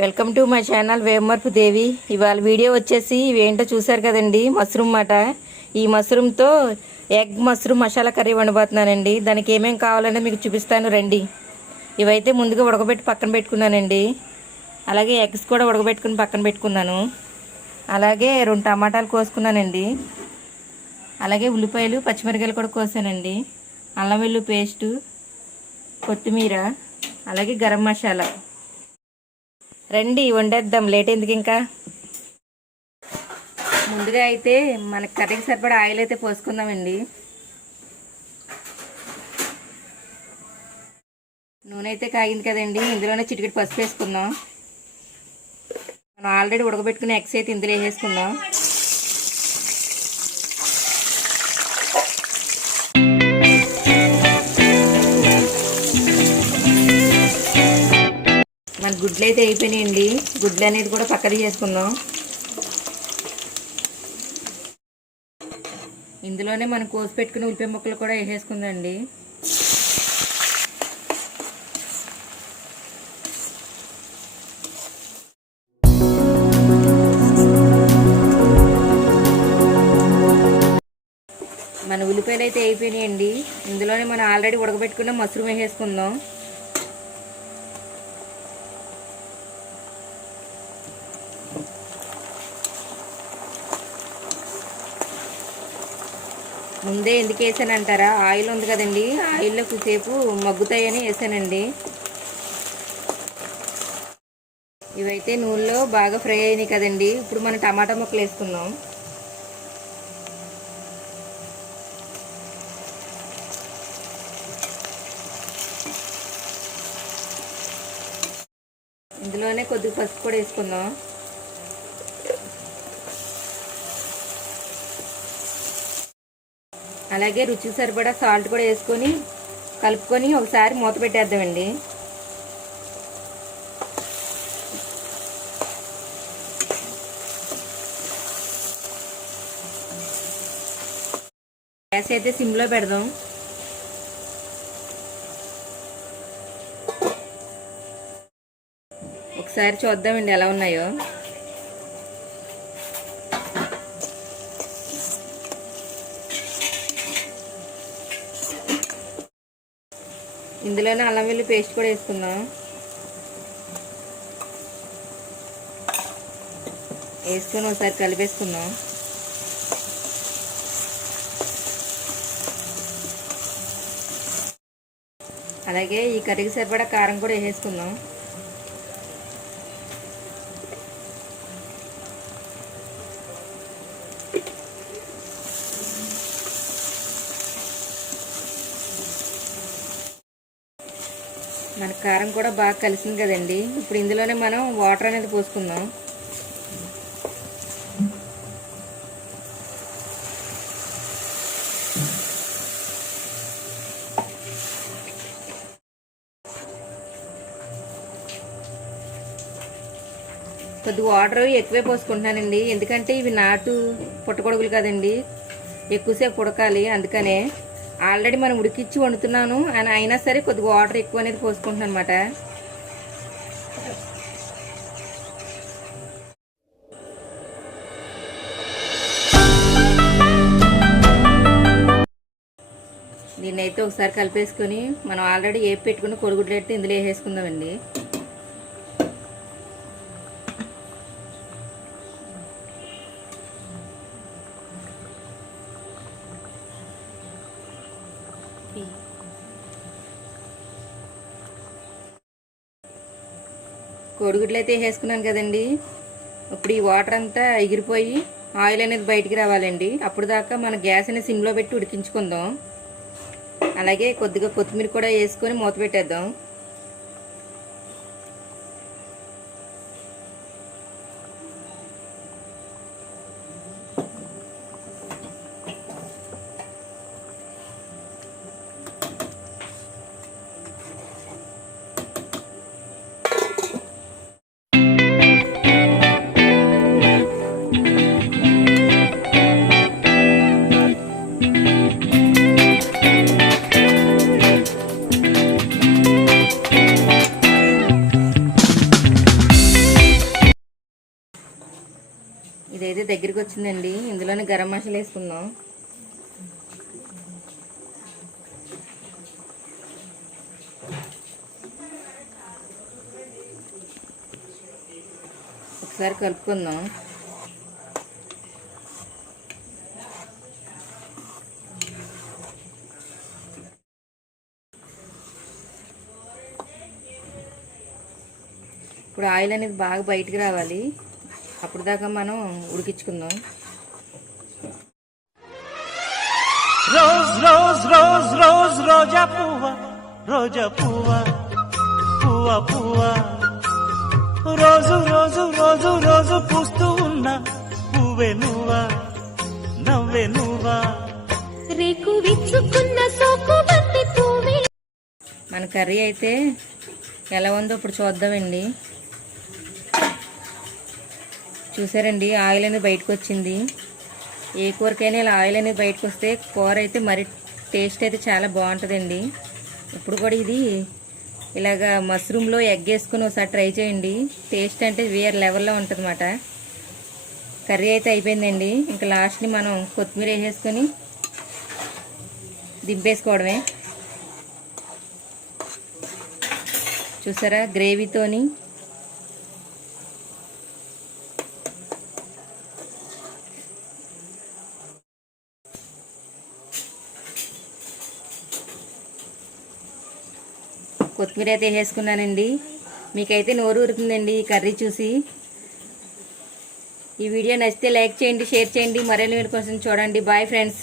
Welcome to my channel Vemarpu దేవి. ఇవాళ video వచ్చేసి ఇవేంటో చూసారు కదండి, మష్రూమ్ మాట. ఈ మష్రూమ్తో ఎగ్ మష్రూమ్ మసాలా కర్రీ వండబోతున్నానండి. దానికి ఏమేమి కావాలంటే మీకు చూపిస్తాను రండి. ఇవైతే ముందుగా ఉడకబెట్టి పక్కన పెట్టుకున్నానండి. అలాగే ఎగ్స్ కూడా ఉడకబెట్టుకుని పక్కన పెట్టుకున్నాను. అలాగే 2 టమాటాలు కోసుకున్నానండి. అలాగే ఉల్లిపాయలు పచ్చిమిరకాయలు కూడా కోసానండి. అల్లం వెల్లుల్లి పేస్టు, కొత్తిమీర, అలాగే గరం మసాలా. రండి వండేద్దాం, లేట్ ఎందుకు ఇంకా. ముందుగా అయితే మనకి కర్రీకి సరిపడా ఆయిల్ అయితే పోసుకుందామండి. నూనె అయితే కాగింది కదండి, ఇందులోనే చిటికెడు పసుపు వేసుకుందాం. మనం ఆల్రెడీ ఉడకబెట్టుకునే ఎగ్స్ అయితే ఇందులో వేసేసుకుందాం. మన గుడ్లు అయితే అయిపోయినాయండి. గుడ్లు అనేది కూడా పక్కన చేసుకుందాం. ఇందులోనే మనం కోసి పెట్టుకుని ఉల్లిపాయ ముక్కలు కూడా వేసేసుకుందండి. మన ఉల్లిపాయలు అయితే అయిపోయినాయండి. ఇందులోనే మనం ఆల్రెడీ ఉడకబెట్టుకున్న మష్రూమ్ వేసేసుకుందాం. ముందే ఎందుకు వేసానంటారా, ఆయిల్ ఉంది కదండి, ఆయిల్లో కొద్దిసేపు మగ్గుతాయని వేసానండి. ఇవైతే నూనెలో బాగా ఫ్రై అయినాయి కదండి. ఇప్పుడు మనం టమాటా ముక్కలు వేసుకుందాం. ఇందులోనే కొద్దిగా పసుపు కూడా వేసుకుందాం. అలాగే రుచికి సరిపడా సాల్ట్ కూడా వేసుకొని కలుపుకొని ఒకసారి మూత పెట్టేద్దామండి. గ్యాస్ అయితే సిమ్లో పెడదాం. ఒకసారి చూద్దామండి ఎలా ఉన్నాయో. ఇందులోనే అల్లం వెల్లుల్లి పేస్ట్ కూడా వేసుకుందాం. వేసుకొని ఒకసారి కలిపేసుకుందాం. అలాగే ఈ కర్రీకి సరిపడా కారం కూడా వేసేసుకుందాం. మన కారం కూడా బాగా కలిసింది కదండి. ఇప్పుడు ఇందులోనే మనం వాటర్ అనేది పోసుకుందాం. కొద్దిగా వాటర్ ఎక్కువే పోసుకుంటున్నానండి, ఎందుకంటే ఇవి నాటు పుట్టగొడుగులు కదండి, ఎక్కువసేపు ఉడకాలి. అందుకనే ఆల్రెడీ మనం ఉడికిచ్చి వండుతున్నాను అని అయినా సరే కొద్దిగా వాటర్ ఎక్కువ అనేది పోసుకుంటున్నాను అనమాట. దీన్ని అయితే ఒకసారి కలిపేసుకొని మనం ఆల్రెడీ వేపి పెట్టుకుని కోడిగుడ్లు అయితే ఇందులో వేసేసుకుందామండి. కోడిగుడ్లు అయితే వేసుకున్నాను కదండి. ఇప్పుడు ఈ వాటర్ అంతా ఎగిరిపోయి ఆయిల్ అనేది బయటికి రావాలండి. అప్పుడు దాకా మన గ్యాస్ అనేది సిమ్లో పెట్టి ఉడికించుకుందాం. అలాగే కొద్దిగా కొత్తిమీర కూడా వేసుకొని మూత పెట్టేద్దాం. కదండి, ఇందులోనే గరం మసాలా వేసుకుందాం. ఒకసారి కలుపుకుందాం. ఇప్పుడు ఆయిల్ అనేది బాగా బయటికి రావాలి, అప్పుడు దాకా మనం ఉడికించుకుందాం. రోజ్ రోజ్ రోజ్ రోజ్ రోజా పువ్వ, రోజా పువ్వ, పువ్వ పువ్వ, రోజు రోజు రోజు రోజు పూస్తూ ఉన్న పువ్వే నువ్వా, నవ్వే నువ్వా, రేకు విచ్చుకున్న సోకు బంతి పువ్వే. మన కర్రీ అయితే ఎలా ఉందో ఇప్పుడు చూద్దామండి. చూసారండి, ఆయిల్ అనేది బయటకు వచ్చింది. ఏ కూరకైనా ఇలా ఆయిల్ అనేది బయటకు వస్తే కూర అయితే మరి టేస్ట్ అయితే చాలా బాగుంటుందండి. ఇప్పుడు కూడా ఇది ఇలాగా మష్రూమ్లో ఎగ్ వేసుకుని ఒకసారి ట్రై చేయండి. టేస్ట్ అంటే వేరే లెవెల్లో ఉంటుంది అన్నమాట. కర్రీ అయితే అయిపోయిందండి. ఇంకా లాస్ట్ని మనం కొత్తిమీర వేసేసుకొని దింపేసుకోవడమే. చూసారా, గ్రేవీతోని కొత్తిమీర అయితే వేసుకున్నానండి. మీకైతే నోరు ఊరుతుందండి ఈ కర్రీ చూసి. ఈ వీడియో నచ్చితే లైక్ చేయండి, షేర్ చేయండి, మరిన్ని వీడియో కోసం చూడండి. Bye friends.